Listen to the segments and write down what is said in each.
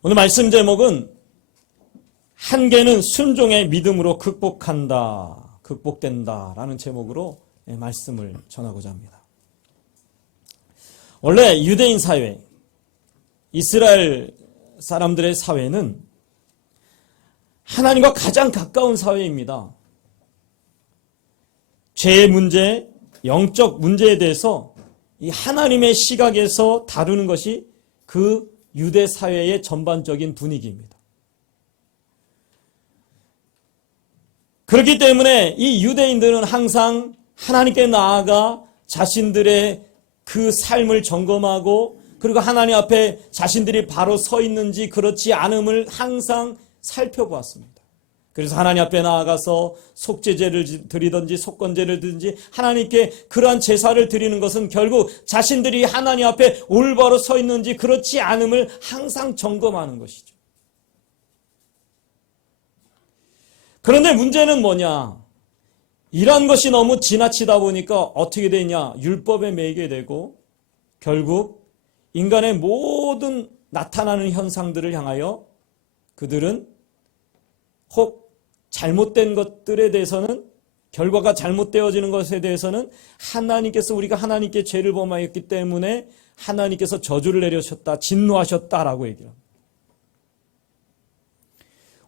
오늘 말씀 제목은 한계는 순종의 믿음으로 극복된다 라는 제목으로 말씀을 전하고자 합니다. 원래 유대인 사회, 이스라엘 사람들의 사회는 하나님과 가장 가까운 사회입니다. 죄의 문제, 영적 문제에 대해서 이 하나님의 시각에서 다루는 것이 그 유대 사회의 전반적인 분위기입니다. 그렇기 때문에 이 유대인들은 항상 하나님께 나아가 자신들의 그 삶을 점검하고 그리고 하나님 앞에 자신들이 바로 서 있는지 그렇지 않음을 항상 살펴보았습니다. 그래서 하나님 앞에 나아가서 속죄제를 드리든지 속건제를 드리든지 하나님께 그러한 제사를 드리는 것은 결국 자신들이 하나님 앞에 올바로 서 있는지 그렇지 않음을 항상 점검하는 것이죠. 그런데 문제는 뭐냐? 이런 것이 너무 지나치다 보니까 어떻게 되냐? 율법에 매이게 되고 결국 인간의 모든 나타나는 현상들을 향하여 그들은 혹 잘못된 것들에 대해서는 결과가 잘못되어지는 것에 대해서는 하나님께서 우리가 하나님께 죄를 범하였기 때문에 하나님께서 저주를 내려셨다, 진노하셨다라고 얘기합니다.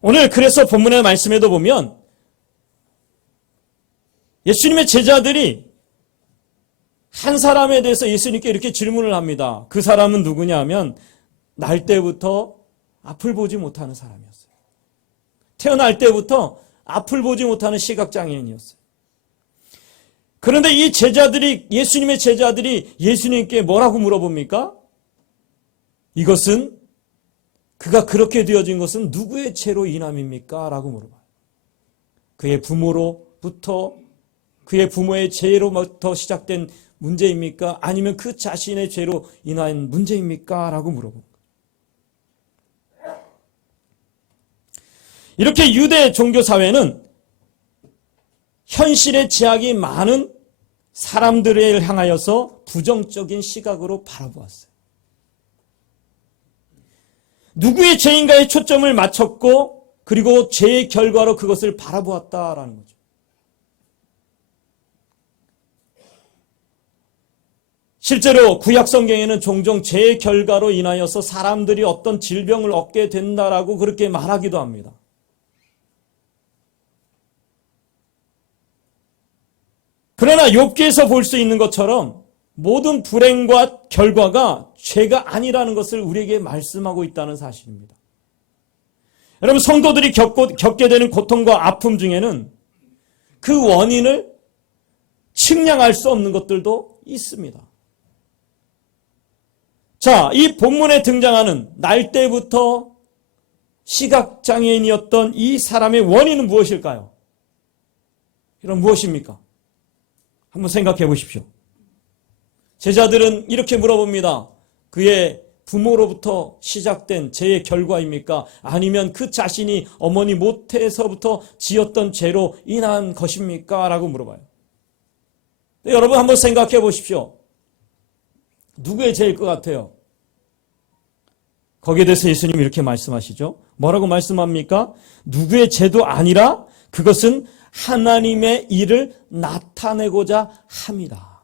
오늘 그래서 본문의 말씀에도 보면 예수님의 제자들이 한 사람에 대해서 예수님께 이렇게 질문을 합니다. 그 사람은 누구냐 하면 날 때부터 앞을 보지 못하는 사람이었어요. 태어날 때부터 앞을 보지 못하는 시각장애인이었어요. 그런데 이 제자들이, 예수님의 제자들이 예수님께 뭐라고 물어봅니까? 이것은, 그가 그렇게 되어진 것은 누구의 죄로 인함입니까? 라고 물어봐요. 그의 부모로부터, 그의 부모의 죄로부터 시작된 문제입니까? 아니면 그 자신의 죄로 인한 문제입니까? 라고 물어봅니다. 이렇게 유대 종교사회는 현실의 제약이 많은 사람들을 향하여서 부정적인 시각으로 바라보았어요. 누구의 죄인가에 초점을 맞췄고 그리고 죄의 결과로 그것을 바라보았다라는 거죠. 실제로 구약 성경에는 종종 죄의 결과로 인하여서 사람들이 어떤 질병을 얻게 된다라고 그렇게 말하기도 합니다. 그러나 욥기에서 볼 수 있는 것처럼 모든 불행과 결과가 죄가 아니라는 것을 우리에게 말씀하고 있다는 사실입니다. 여러분, 성도들이 겪게 되는 고통과 아픔 중에는 그 원인을 측량할 수 없는 것들도 있습니다. 자, 이 본문에 등장하는 날 때부터 시각장애인이었던 이 사람의 원인은 무엇일까요? 이런 무엇입니까? 한번 생각해 보십시오. 제자들은 이렇게 물어봅니다. 그의 부모로부터 시작된 죄의 결과입니까? 아니면 그 자신이 어머니 모태에서부터 지었던 죄로 인한 것입니까? 라고 물어봐요. 여러분 한번 생각해 보십시오. 누구의 죄일 것 같아요? 거기에 대해서 예수님이 이렇게 말씀하시죠. 뭐라고 말씀합니까? 누구의 죄도 아니라 그것은 하나님의 일을 나타내고자 합니다.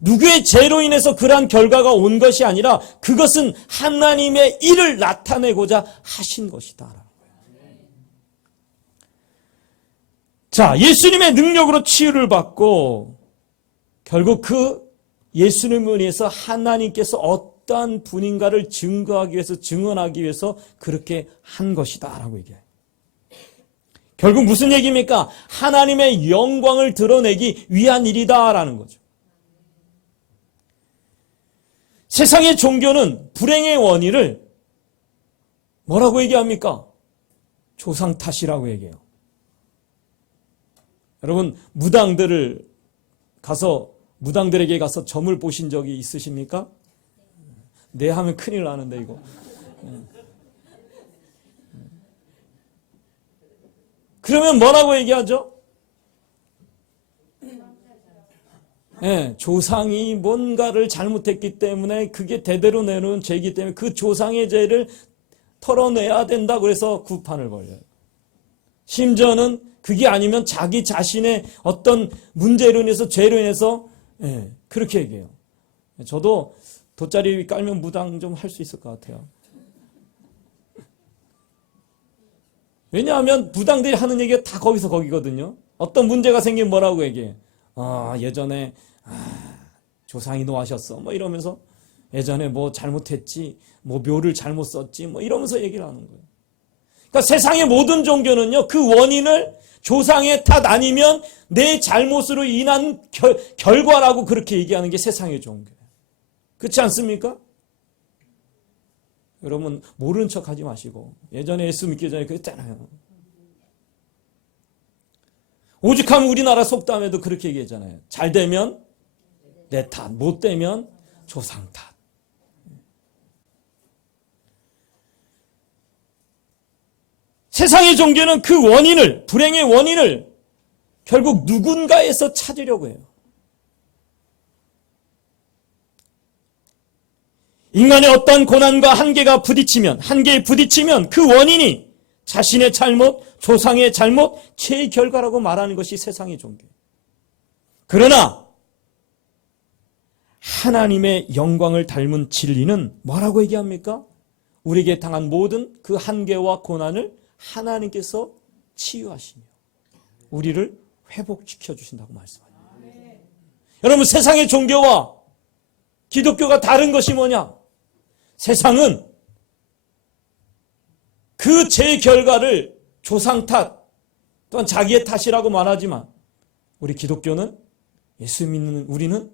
누구의 죄로 인해서 그러한 결과가 온 것이 아니라 그것은 하나님의 일을 나타내고자 하신 것이다. 자, 예수님의 능력으로 치유를 받고 결국 그 예수님을 위해서 하나님께서 어떠한 분인가를 증거하기 위해서, 증언하기 위해서 그렇게 한 것이다 라고 얘기해요. 결국 무슨 얘기입니까? 하나님의 영광을 드러내기 위한 일이다라는 거죠. 세상의 종교는 불행의 원인을 뭐라고 얘기합니까? 조상 탓이라고 얘기해요. 여러분, 무당들에게 가서 점을 보신 적이 있으십니까? 네 하면 큰일 나는데 이거. 그러면 뭐라고 얘기하죠? 예, 조상이 뭔가를 잘못했기 때문에 그게 대대로 내려온 죄이기 때문에 그 조상의 죄를 털어내야 된다 그래서 구판을 벌려요. 심지어는 그게 아니면 자기 자신의 어떤 문제로 인해서 죄로 인해서 그렇게 얘기해요. 저도 돗자리 깔면 무당 좀 할 수 있을 것 같아요. 왜냐하면 무당들이 하는 얘기가 다 거기서 거기거든요. 어떤 문제가 생기면 뭐라고 얘기해. 예전에 조상이 노하셨어 뭐 이러면서 예전에 뭐 잘못했지 뭐 묘를 잘못 썼지 뭐 이러면서 얘기를 하는 거예요. 그러니까 세상의 모든 종교는요 그 원인을 조상의 탓 아니면 내 잘못으로 인한 결과라고 그렇게 얘기하는 게 세상의 종교예요. 그렇지 않습니까? 여러분 모르는 척 하지 마시고 예전에 예수 믿기 전에 그랬잖아요. 오죽하면 우리나라 속담에도 그렇게 얘기했잖아요. 잘 되면 내 탓, 못 되면 조상 탓. 세상의 종교는 그 원인을, 불행의 원인을 결국 누군가에서 찾으려고 해요. 인간의 어떤 고난과 한계에 부딪히면 그 원인이 자신의 잘못, 조상의 잘못, 죄의 결과라고 말하는 것이 세상의 종교예요. 그러나 하나님의 영광을 닮은 진리는 뭐라고 얘기합니까? 우리에게 당한 모든 그 한계와 고난을 하나님께서 치유하시며 우리를 회복시켜 주신다고 말씀합니다. 여러분 세상의 종교와 기독교가 다른 것이 뭐냐? 세상은 그 죄의 결과를 조상 탓 또한 자기의 탓이라고 말하지만 우리 기독교는 예수 믿는 우리는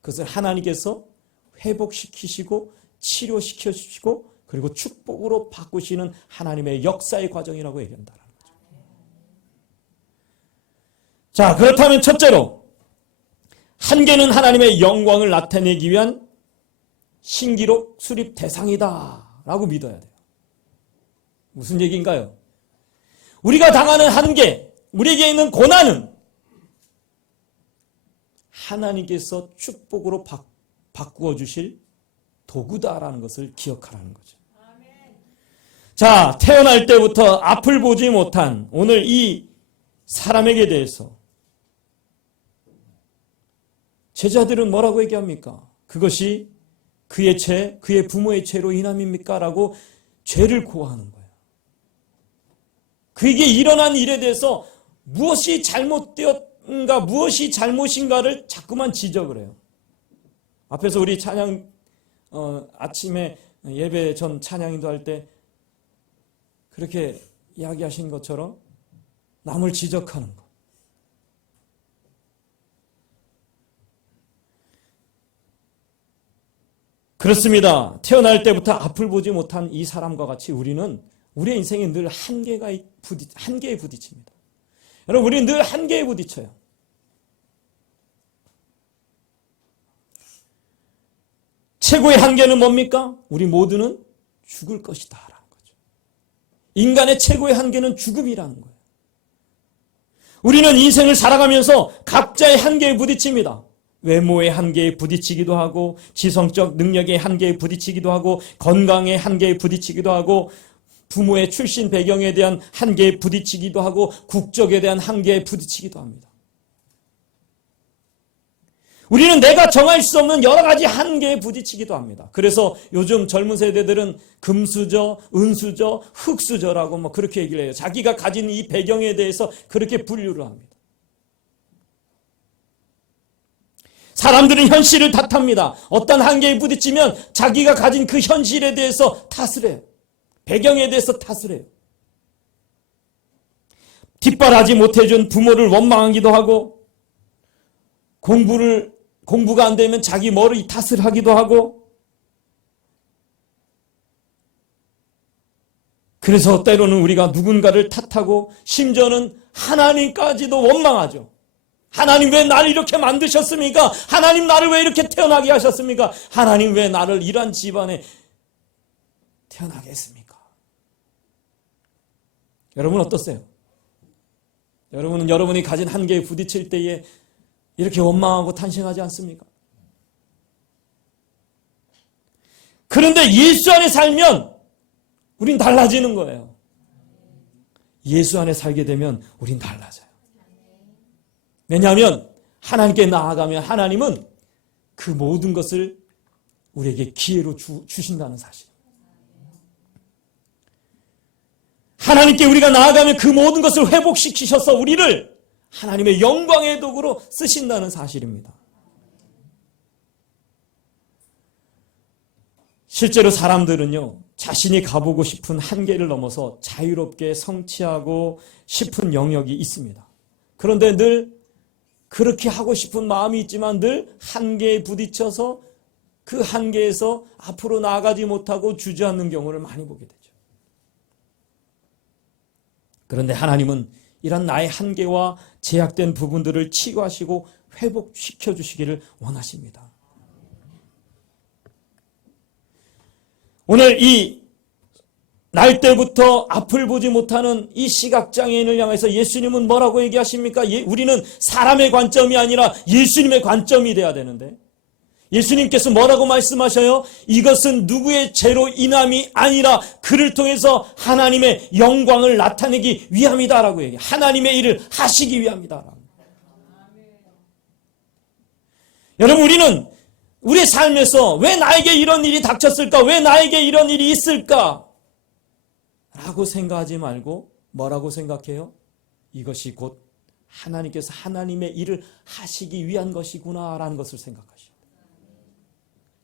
그것을 하나님께서 회복시키시고 치료시켜 주시고 그리고 축복으로 바꾸시는 하나님의 역사의 과정이라고 얘기한다는 거죠. 자, 그렇다면 첫째로 한계는 하나님의 영광을 나타내기 위한 신기록 수립 대상이다 라고 믿어야 돼요. 무슨 얘기인가요? 우리가 당하는 한계, 우리에게 있는 고난은 하나님께서 축복으로 바꾸어 주실 도구다라는 것을 기억하라는 거죠. 자, 태어날 때부터 앞을 보지 못한 오늘 이 사람에게 대해서 제자들은 뭐라고 얘기합니까? 그것이 그의 죄, 그의 부모의 죄로 인함입니까? 라고 죄를 고하는 거예요. 그에게 일어난 일에 대해서 무엇이 잘못되었는가, 무엇이 잘못인가를 자꾸만 지적을 해요. 앞에서 우리 찬양, 아침에 예배 전 찬양인도 할 때 그렇게 이야기하신 것처럼 남을 지적하는 것. 그렇습니다. 태어날 때부터 앞을 보지 못한 이 사람과 같이 우리는 우리의 인생에 늘 한계에 부딪힙니다. 여러분, 우리는 늘 한계에 부딪혀요. 최고의 한계는 뭡니까? 우리 모두는 죽을 것이다 라는 거죠. 인간의 최고의 한계는 죽음이라는 거예요. 우리는 인생을 살아가면서 각자의 한계에 부딪힙니다. 외모의 한계에 부딪히기도 하고 지성적 능력의 한계에 부딪히기도 하고 건강의 한계에 부딪히기도 하고 부모의 출신 배경에 대한 한계에 부딪히기도 하고 국적에 대한 한계에 부딪히기도 합니다. 우리는 내가 정할 수 없는 여러 가지 한계에 부딪히기도 합니다. 그래서 요즘 젊은 세대들은 금수저, 은수저, 흙수저라고 뭐 그렇게 얘기를 해요. 자기가 가진 이 배경에 대해서 그렇게 분류를 합니다. 사람들은 현실을 탓합니다. 어떤 한계에 부딪히면 자기가 가진 그 현실에 대해서 탓을 해요. 배경에 대해서 탓을 해요. 뒷바라지 못해준 부모를 원망하기도 하고 공부가 안 되면 자기 머리 탓을 하기도 하고 그래서 때로는 우리가 누군가를 탓하고 심지어는 하나님까지도 원망하죠. 하나님 왜 나를 이렇게 만드셨습니까? 하나님 나를 왜 이렇게 태어나게 하셨습니까? 하나님 왜 나를 이러한 집안에 태어나게 했습니까? 여러분 어떠세요? 여러분은 여러분이 가진 한계에 부딪힐 때에 이렇게 원망하고 탄식하지 않습니까? 그런데 예수 안에 살면 우린 달라지는 거예요. 예수 안에 살게 되면 우린 달라져요. 왜냐하면 하나님께 나아가면 하나님은 그 모든 것을 우리에게 기회로 주신다는 사실. 하나님께 우리가 나아가면 그 모든 것을 회복시키셔서 우리를 하나님의 영광의 도구로 쓰신다는 사실입니다. 실제로 사람들은요, 자신이 가보고 싶은 한계를 넘어서 자유롭게 성취하고 싶은 영역이 있습니다. 그런데 늘 그렇게 하고 싶은 마음이 있지만 늘 한계에 부딪혀서 그 한계에서 앞으로 나아가지 못하고 주저앉는 경우를 많이 보게 되죠. 그런데 하나님은 이런 나의 한계와 제약된 부분들을 치유하시고 회복시켜 주시기를 원하십니다. 오늘 이 날 때부터 앞을 보지 못하는 이 시각장애인을 향해서 예수님은 뭐라고 얘기하십니까? 우리는 사람의 관점이 아니라 예수님의 관점이 돼야 되는데 예수님께서 뭐라고 말씀하셔요? 이것은 누구의 죄로 인함이 아니라 그를 통해서 하나님의 영광을 나타내기 위함이다라고 얘기해요. 하나님의 일을 하시기 위함이다라고. 여러분, 우리는 우리의 삶에서 왜 나에게 이런 일이 닥쳤을까? 왜 나에게 이런 일이 있을까? 라고 생각하지 말고 뭐라고 생각해요? 이것이 곧 하나님께서 하나님의 일을 하시기 위한 것이구나 라는 것을 생각하셔요.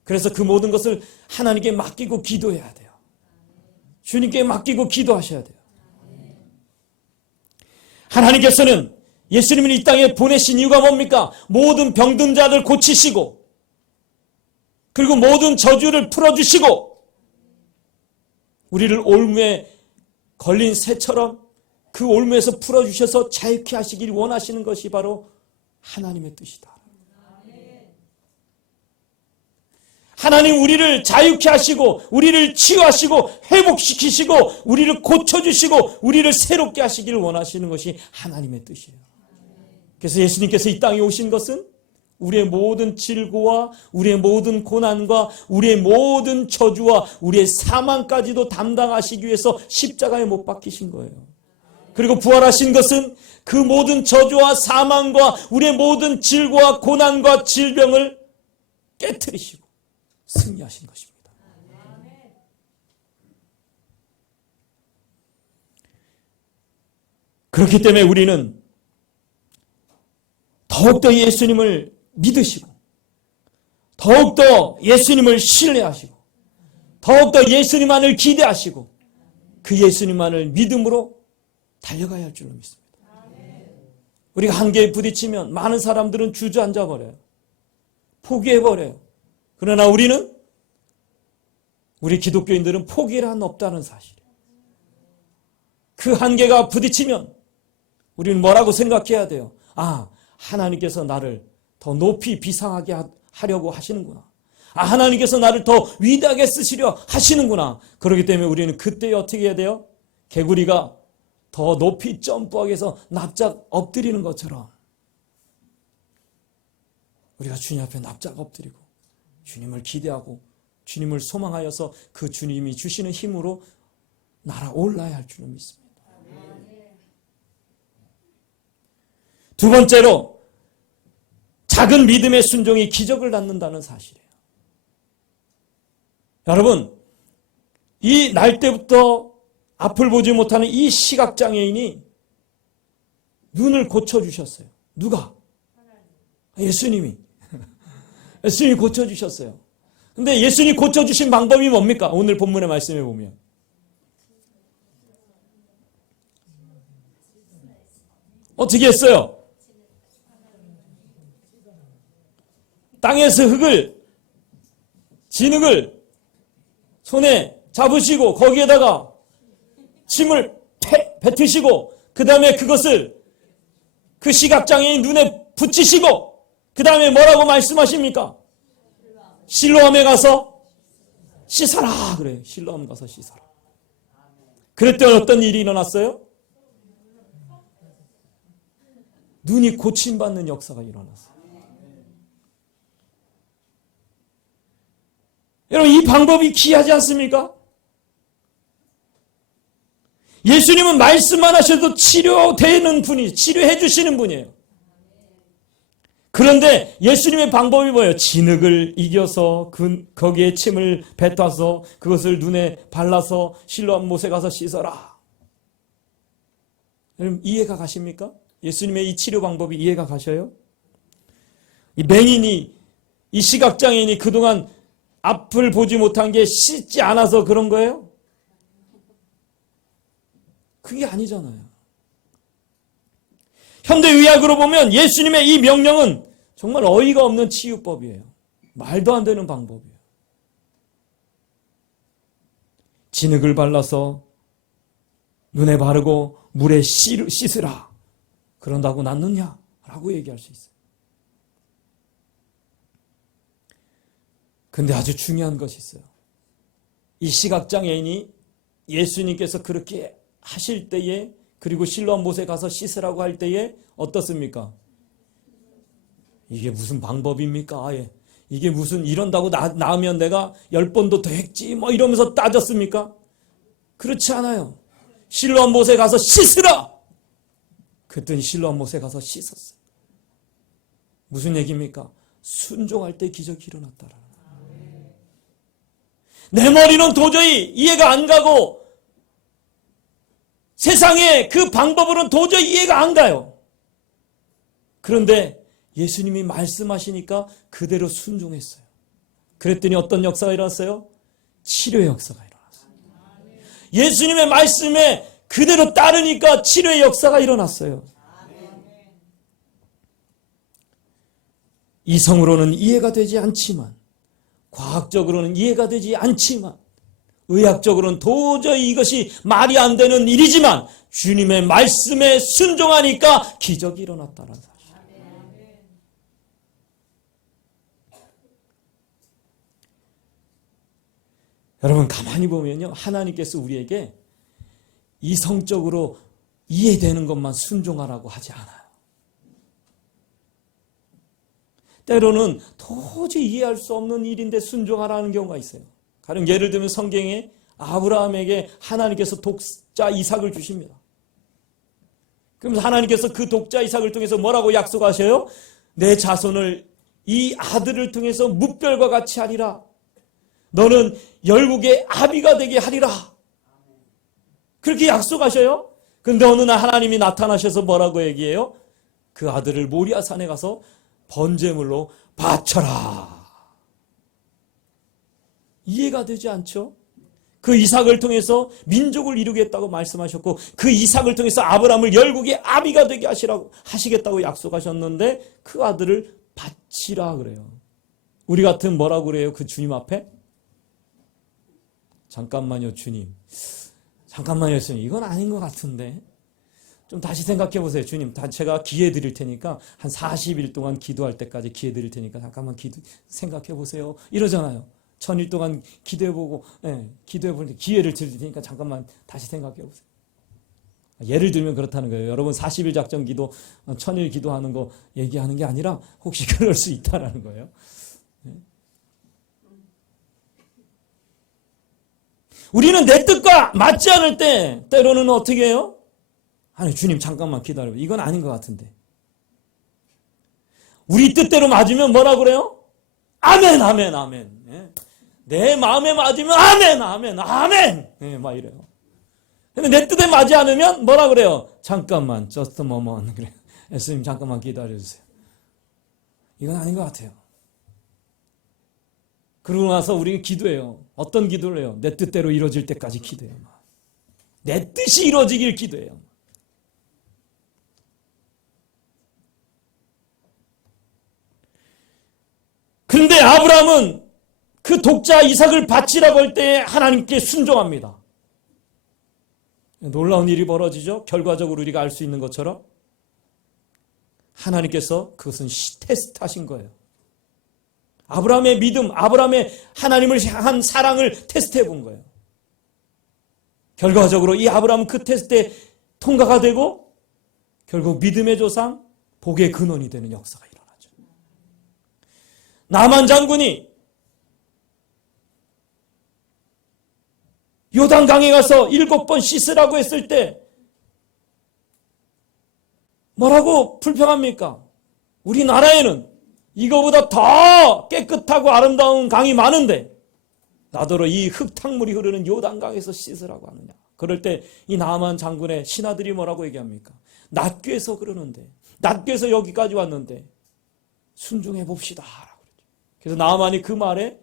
그래서 그 모든 것을 하나님께 맡기고 기도해야 돼요. 주님께 맡기고 기도하셔야 돼요. 하나님께서는 예수님을 이 땅에 보내신 이유가 뭡니까? 모든 병든 자를 고치시고 그리고 모든 저주를 풀어주시고 우리를 올무에 걸린 새처럼 그 올무에서 풀어주셔서 자유케 하시길 원하시는 것이 바로 하나님의 뜻이다. 하나님 우리를 자유케 하시고 우리를 치유하시고 회복시키시고 우리를 고쳐주시고 우리를 새롭게 하시기를 원하시는 것이 하나님의 뜻이에요. 그래서 예수님께서 이 땅에 오신 것은 우리의 모든 질고와 우리의 모든 고난과 우리의 모든 저주와 우리의 사망까지도 담당하시기 위해서 십자가에 못 박히신 거예요. 그리고 부활하신 것은 그 모든 저주와 사망과 우리의 모든 질고와 고난과 질병을 깨트리시고 승리하신 것입니다. 그렇기 때문에 우리는 더욱더 예수님을 믿으시고 더욱더 예수님을 신뢰하시고 더욱더 예수님만을 기대하시고 그 예수님만을 믿음으로 달려가야 할 줄로 믿습니다. 우리가 한계에 부딪히면 많은 사람들은 주저앉아 버려요. 포기해버려요. 그러나 우리 기독교인들은 포기란 없다는 사실이에요. 그 한계가 부딪히면 우리는 뭐라고 생각해야 돼요? 아, 하나님께서 나를 더 높이 비상하게 하려고 하시는구나. 아, 하나님께서 나를 더 위대하게 쓰시려 하시는구나. 그렇기 때문에 우리는 그때 어떻게 해야 돼요? 개구리가 더 높이 점프하기 위해서 납작 엎드리는 것처럼 우리가 주님 앞에 납작 엎드리고 주님을 기대하고 주님을 소망하여서 그 주님이 주시는 힘으로 날아올라야 할 줄을 믿습니다. 두 번째로 작은 믿음의 순종이 기적을 낳는다는 사실이에요. 여러분, 이 날 때부터 앞을 보지 못하는 이 시각장애인이 눈을 고쳐주셨어요. 누가? 예수님이. 예수님이 고쳐주셨어요. 근데 예수님이 고쳐주신 방법이 뭡니까? 오늘 본문의 말씀에 보면. 어떻게 했어요? 땅에서 진흙을 손에 잡으시고 거기에다가 침을 뱉으시고 그 다음에 그것을 그 시각장애인 눈에 붙이시고 그 다음에 뭐라고 말씀하십니까? 실로암에 가서 씻어라 그래요. 실로암 가서 씻어라. 그랬더니 어떤 일이 일어났어요? 눈이 고침받는 역사가 일어났어요. 여러분, 이 방법이 귀하지 않습니까? 예수님은 말씀만 하셔도 치료되는 분이, 치료해 주시는 분이에요. 그런데 예수님의 방법이 뭐예요? 진흙을 이겨서 거기에 침을 뱉어서 그것을 눈에 발라서 실로암 못에 가서 씻어라. 여러분, 이해가 가십니까? 예수님의 이 치료 방법이 이해가 가셔요? 이 맹인이, 이 시각장애인이 그동안 앞을 보지 못한 게 씻지 않아서 그런 거예요? 그게 아니잖아요. 현대의학으로 보면 예수님의 이 명령은 정말 어이가 없는 치유법이에요. 말도 안 되는 방법이에요. 진흙을 발라서 눈에 바르고 물에 씻으라. 그런다고 낫느냐? 라고 얘기할 수 있어요. 근데 아주 중요한 것이 있어요. 이 시각장애인이 예수님께서 그렇게 하실 때에, 그리고 실로암 못에 가서 씻으라고 할 때에 어떻습니까? 이게 무슨 방법입니까? 아예. 이게 무슨 이런다고 나으면 내가 10번도 더 했지 뭐 이러면서 따졌습니까? 그렇지 않아요. 실로암 못에 가서 씻으라! 그랬더니 실로암 못에 가서 씻었어요. 무슨 얘기입니까? 순종할 때 기적이 일어났다라는 거예요. 내 머리는 도저히 이해가 안 가고 세상에 그 방법으로는 도저히 이해가 안 가요. 그런데 예수님이 말씀하시니까 그대로 순종했어요. 그랬더니 어떤 역사가 일어났어요? 치료의 역사가 일어났어요. 예수님의 말씀에 그대로 따르니까 치료의 역사가 일어났어요. 이성으로는 이해가 되지 않지만, 과학적으로는 이해가 되지 않지만, 의학적으로는 도저히 이것이 말이 안 되는 일이지만 주님의 말씀에 순종하니까 기적이 일어났다는 사실. 여러분, 가만히 보면요, 하나님께서 우리에게 이성적으로 이해되는 것만 순종하라고 하지 않아요. 때로는 도저히 이해할 수 없는 일인데 순종하라는 경우가 있어요. 가령 예를 들면 성경에 아브라함에게 하나님께서 독자 이삭을 주십니다. 그럼 하나님께서 그 독자 이삭을 통해서 뭐라고 약속하셔요? 내 자손을, 이 아들을 통해서 뭇별과 같이 하리라. 너는 열국의 아비가 되게 하리라. 그렇게 약속하셔요. 근데 어느 날 하나님이 나타나셔서 뭐라고 얘기해요? 그 아들을 모리아산에 가서 번제물로 바쳐라. 이해가 되지 않죠? 그 이삭을 통해서 민족을 이루겠다고 말씀하셨고, 그 이삭을 통해서 아브라함을 열국의 아비가 되게 하시겠다고 약속하셨는데 그 아들을 바치라 그래요. 우리 같은 뭐라고 그래요? 그 주님 앞에? 잠깐만요, 주님. 잠깐만요, 주님. 이건 아닌 것 같은데. 좀 다시 생각해 보세요. 주님, 제가 기회 드릴 테니까 한 40일 동안 기도할 때까지 기회 드릴 테니까 잠깐만 생각해 보세요. 이러잖아요. 1000일 동안 기도해보고, 기도해보는데 기회를 드릴 테니까 잠깐만 다시 생각해보세요. 예를 들면 그렇다는 거예요. 여러분 40일 작전 기도, 1000일 기도하는 거 얘기하는 게 아니라 혹시 그럴 수 있다라는 거예요. 우리는 내 뜻과 맞지 않을 때 때로는 어떻게 해요? 아니, 주님 잠깐만 기다려요. 이건 아닌 것 같은데. 우리 뜻대로 맞으면 뭐라 그래요? 아멘, 아멘, 아멘. 내 마음에 맞으면 아멘, 아멘, 아멘. 막 이래요. 근데 내 뜻에 맞지 않으면 뭐라 그래요? 잠깐만, just a moment. 그래. 예수님 잠깐만 기다려주세요. 이건 아닌 것 같아요. 그러고 나서 우리는 기도해요. 어떤 기도를 해요? 내 뜻대로 이루어질 때까지 기도해요. 내 뜻이 이루어지길 기도해요. 그런데 아브라함은 그 독자 이삭을 바치라고 할 때 하나님께 순종합니다. 놀라운 일이 벌어지죠. 결과적으로 우리가 알 수 있는 것처럼 하나님께서 그것은 테스트하신 거예요. 아브라함의 믿음, 아브라함의 하나님을 향한 사랑을 테스트해 본 거예요. 결과적으로 이 아브라함은 그 테스트에 통과가 되고 결국 믿음의 조상, 복의 근원이 되는 역사가 일어나죠. 나만 장군이 요단강에 가서 7번 씻으라고 했을 때 뭐라고 불평합니까? 우리나라에는 이거보다 더 깨끗하고 아름다운 강이 많은데 나더러 이 흙탕물이 흐르는 요단강에서 씻으라고 하느냐. 그럴 때 이 나아만 장군의 신하들이 뭐라고 얘기합니까? 낫괴해서 그러는데, 낫괴해서 여기까지 왔는데 순종해 봅시다. 그래서 나아만이 그 말에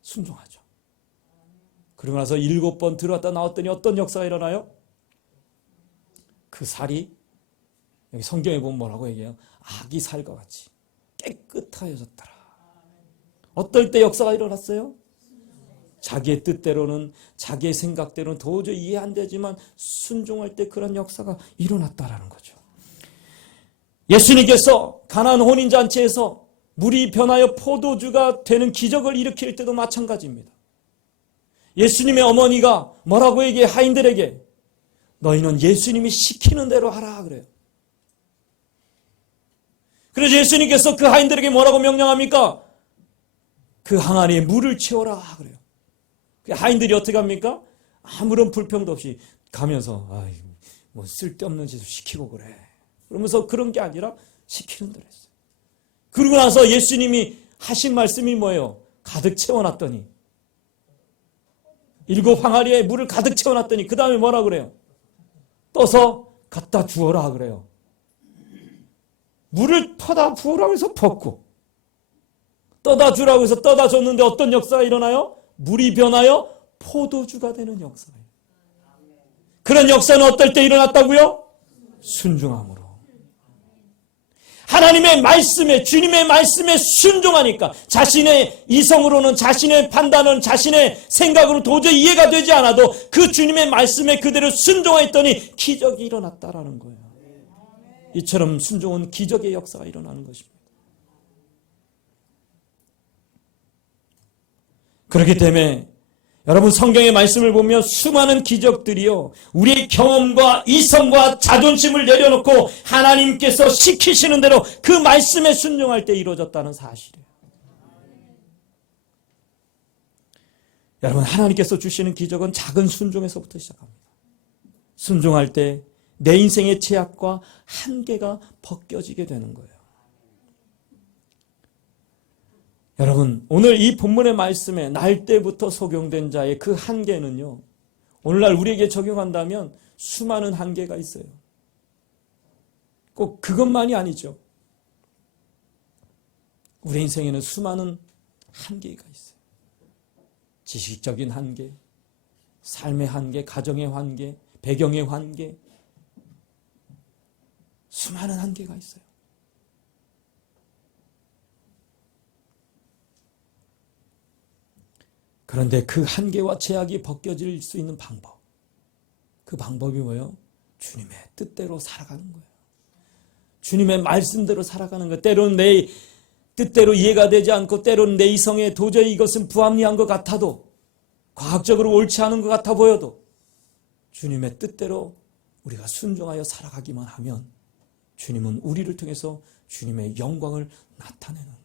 순종하죠. 그러고 나서 7번 들어왔다 나왔더니 어떤 역사가 일어나요? 그 살이 여기 성경에 보면 뭐라고 얘기해요? 아기 살과 같이 깨끗하여졌더라. 어떨 때 역사가 일어났어요? 자기의 뜻대로는, 자기의 생각대로는 도저히 이해 안 되지만 순종할 때 그런 역사가 일어났다라는 거죠. 예수님께서 가나안 혼인잔치에서 물이 변하여 포도주가 되는 기적을 일으킬 때도 마찬가지입니다. 예수님의 어머니가 뭐라고 얘기해? 하인들에게 너희는 예수님이 시키는 대로 하라 그래요. 그래서 예수님께서 그 하인들에게 뭐라고 명령합니까? 그 항아리에 물을 채워라 그래요. 그 하인들이 어떻게 합니까? 아무런 불평도 없이 가면서 뭐 쓸데없는 짓을 시키고 그래. 그러면서 그런 게 아니라 시키는 대로 했어요. 그러고 나서 예수님이 하신 말씀이 뭐예요? 가득 채워놨더니 7 항아리에 물을 가득 채워놨더니 그 다음에 뭐라 그래요? 떠서 갖다 주어라 그래요. 물을 퍼다 부으라고 해서 붓고 떠다 주라고 해서 떠다 줬는데 어떤 역사가 일어나요? 물이 변하여 포도주가 되는 역사예요. 그런 역사는 어떨 때 일어났다고요? 순종함으로. 하나님의 말씀에, 주님의 말씀에 순종하니까 자신의 이성으로는, 자신의 판단은, 자신의 생각으로 도저히 이해가 되지 않아도 그 주님의 말씀에 그대로 순종했더니 기적이 일어났다라는 거예요. 이처럼 순종은 기적의 역사가 일어나는 것입니다. 그렇기 때문에 여러분 성경의 말씀을 보면 수많은 기적들이요, 우리의 경험과 이성과 자존심을 내려놓고 하나님께서 시키시는 대로 그 말씀에 순종할 때 이루어졌다는 사실이에요. 여러분 하나님께서 주시는 기적은 작은 순종에서부터 시작합니다. 순종할 때 내 인생의 제약과 한계가 벗겨지게 되는 거예요. 여러분 오늘 이 본문의 말씀에 날 때부터 소경된 자의 그 한계는요, 오늘날 우리에게 적용한다면 수많은 한계가 있어요. 꼭 그것만이 아니죠. 우리 인생에는 수많은 한계가 있어요. 지식적인 한계, 삶의 한계, 가정의 한계, 배경의 한계, 수많은 한계가 있어요. 그런데 그 한계와 제약이 벗겨질 수 있는 방법, 그 방법이 뭐예요? 주님의 뜻대로 살아가는 거예요. 주님의 말씀대로 살아가는 거예요. 때로는 내 뜻대로 이해가 되지 않고, 때로는 내 이성에 도저히 이것은 불합리한 것 같아도, 과학적으로 옳지 않은 것 같아 보여도 주님의 뜻대로 우리가 순종하여 살아가기만 하면 주님은 우리를 통해서 주님의 영광을 나타내는 거예요.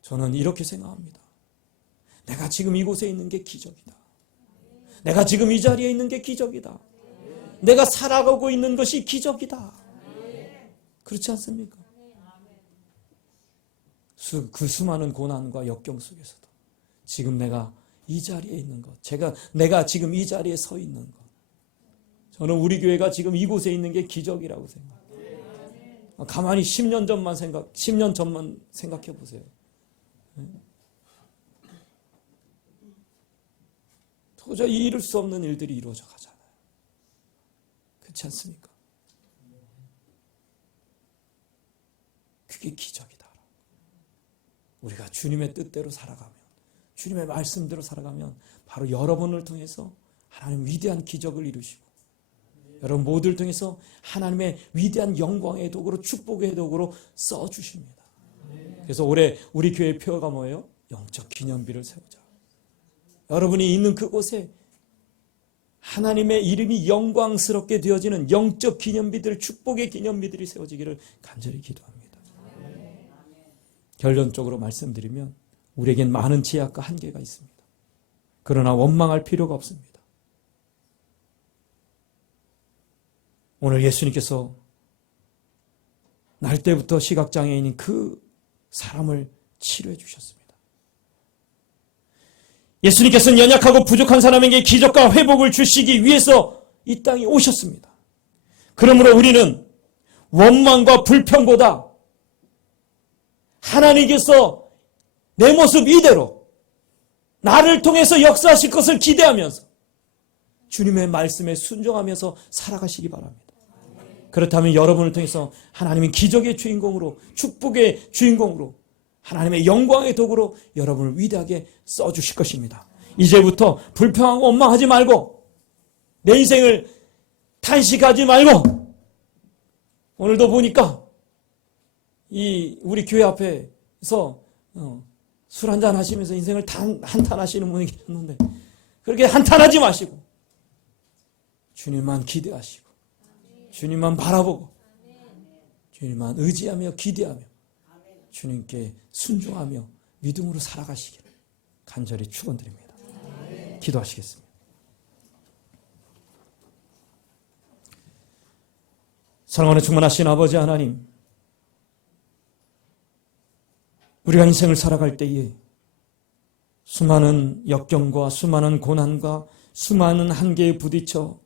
저는 이렇게 생각합니다. 내가 지금 이곳에 있는 게 기적이다. 내가 지금 이 자리에 있는 게 기적이다. 내가 살아가고 있는 것이 기적이다. 그렇지 않습니까? 그 수많은 고난과 역경 속에서도 지금 내가 이 자리에 있는 것, 내가 지금 이 자리에 서 있는 것, 저는 우리 교회가 지금 이곳에 있는 게 기적이라고 생각해요. 가만히 10년 전만 생각해 보세요. 도저히 이룰 수 없는 일들이 이루어져 가잖아요. 그렇지 않습니까? 그게 기적이다. 우리가 주님의 뜻대로 살아가면, 주님의 말씀대로 살아가면 바로 여러분을 통해서 하나님 위대한 기적을 이루시고, 여러분 모두를 통해서 하나님의 위대한 영광의 도구로, 축복의 도구로 써주십니다. 그래서 올해 우리 교회의 표어가 뭐예요? 영적 기념비를 세우자. 여러분이 있는 그곳에 하나님의 이름이 영광스럽게 되어지는 영적 기념비들, 축복의 기념비들이 세워지기를 간절히 기도합니다. 결론적으로 말씀드리면 우리에겐 많은 제약과 한계가 있습니다. 그러나 원망할 필요가 없습니다. 오늘 예수님께서 날 때부터 시각장애인인 그 사람을 치료해 주셨습니다. 예수님께서는 연약하고 부족한 사람에게 기적과 회복을 주시기 위해서 이 땅에 오셨습니다. 그러므로 우리는 원망과 불평보다 하나님께서 내 모습 이대로 나를 통해서 역사하실 것을 기대하면서 주님의 말씀에 순종하면서 살아가시기 바랍니다. 그렇다면 여러분을 통해서 하나님은 기적의 주인공으로, 축복의 주인공으로, 하나님의 영광의 도구로 여러분을 위대하게 써주실 것입니다. 이제부터 불평하고 원망하지 말고 내 인생을 탄식하지 말고, 오늘도 보니까 우리 교회 앞에서 술 한잔 하시면서 인생을 한탄하시는 분이 계셨는데, 그렇게 한탄하지 마시고 주님만 기대하시고 주님만 바라보고 주님만 의지하며 기대하며 주님께 순종하며 믿음으로 살아가시기를 간절히 축원드립니다. 기도하시겠습니다. 사랑하는 충만하신 아버지 하나님, 우리가 인생을 살아갈 때에 수많은 역경과 수많은 고난과 수많은 한계에 부딪혀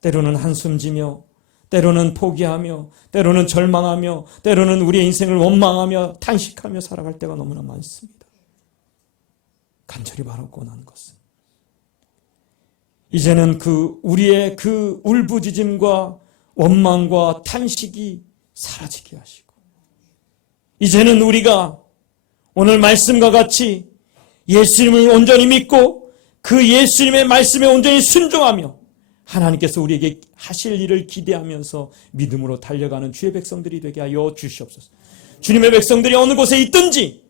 때로는 한숨지며 때로는 포기하며 때로는 절망하며 때로는 우리의 인생을 원망하며 탄식하며 살아갈 때가 너무나 많습니다. 간절히 바라고 난 것은 이제는 우리의 그 울부짖음과 원망과 탄식이 사라지게 하시고, 이제는 우리가 오늘 말씀과 같이 예수님을 온전히 믿고 그 예수님의 말씀에 온전히 순종하며 하나님께서 우리에게 하실 일을 기대하면서 믿음으로 달려가는 주의 백성들이 되게 하여 주시옵소서. 주님의 백성들이 어느 곳에 있든지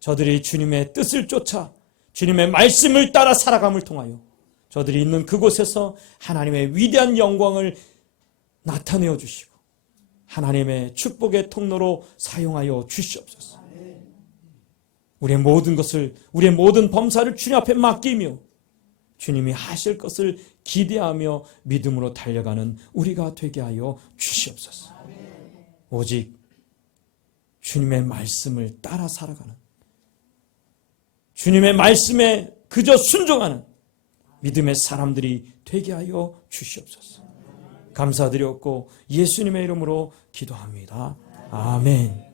저들이 주님의 뜻을 쫓아 주님의 말씀을 따라 살아감을 통하여 저들이 있는 그곳에서 하나님의 위대한 영광을 나타내어 주시고 하나님의 축복의 통로로 사용하여 주시옵소서. 우리의 모든 것을, 우리의 모든 범사를 주님 앞에 맡기며 주님이 하실 것을 기대하며 믿음으로 달려가는 우리가 되게 하여 주시옵소서. 오직 주님의 말씀을 따라 살아가는, 주님의 말씀에 그저 순종하는 믿음의 사람들이 되게 하여 주시옵소서. 감사드렸고 예수님의 이름으로 기도합니다. 아멘.